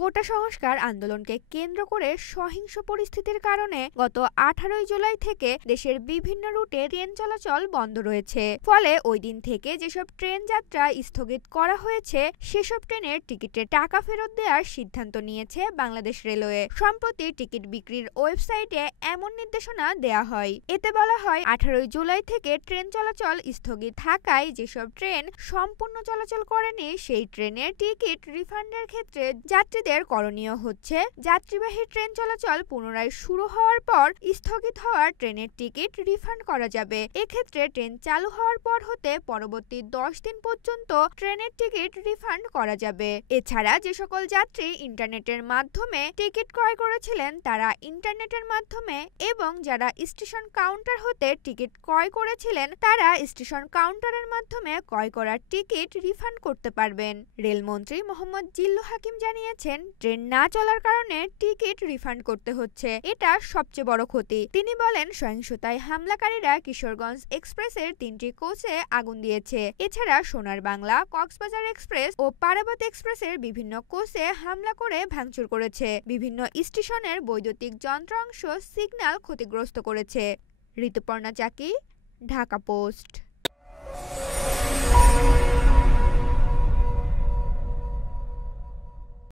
কোটা সংস্কার আন্দোলনকে কেন্দ্র করে সহিংস পরিস্থিতির কারণে গত 18 জুলাই থেকে দেশের বিভিন্ন রুটে ট্রেন চলাচল বন্ধ রয়েছে। ফলে ওই দিন থেকে যেসব ট্রেন যাত্রা স্থগিত করা হয়েছে সেসব ট্রেনের টিকিটের টাকা ফেরত দেওয়ার সিদ্ধান্ত নিয়েছে বাংলাদেশ রেলওয়ে। সম্প্রতি টিকিট বিক্রির ওয়েবসাইটে এমন নির্দেশনা দেয়া হয়। এতে বলা হয় 18 জুলাই থেকে ট্রেন চলাচল স্থগিত থাকায় যেসব ট্রেন সম্পূর্ণ চলাচল করেনি সেই ট্রেনের টিকিট রিফান্ডের ক্ষেত্রে যাত্রীদের করণীয় হচ্ছে যাত্রীবাহী ট্রেন চলাচল পুনরায় শুরু হওয়ার পর স্থগিত হওয়া ট্রেনের টিকিট রিফান্ড করা যাবে। এক্ষেত্রে ট্রেন চালু হওয়ার পর হতে পরবর্তী 10 দিন পর্যন্ত ট্রেনের টিকিট রিফান্ড করা যাবে। এছাড়া যে সকল যাত্রী ইন্টারনেটের মাধ্যমে টিকিট ক্রয় করেছিলেন তারা ইন্টারনেটের মাধ্যমে এবং যারা স্টেশন কাউন্টার হতে টিকিট ক্রয় করেছিলেন তারা স্টেশন কাউন্টারের মাধ্যমে ক্রয় করা টিকিট রিফান্ড করতে পারবেন। রেলমন্ত্রী মোহাম্মদ জিল্লুর রহমান জানিয়েছেন, ট্রেন না চলার কারণে টিকিট রিফান্ড করতে হচ্ছে, এটা সবচেয়ে বড় ক্ষতি। তিনি বলেন, সহিংসতায় হামলাকারীরা কিশোরগঞ্জ এক্সপ্রেসের 3টি কোচে আগুন দিয়েছে। এছাড়া সোনার বাংলা, কক্সবাজার এক্সপ্রেস ও পারাবত এক্সপ্রেসের বিভিন্ন কোচে হামলা করে ভাঙচুর করেছে। বিভিন্ন স্টেশনের বৈদ্যুতিক যন্ত্রাংশ সিগন্যাল ক্ষতিগ্রস্ত করেছে। ঋতুপর্ণা চাকি, ঢাকা পোস্ট।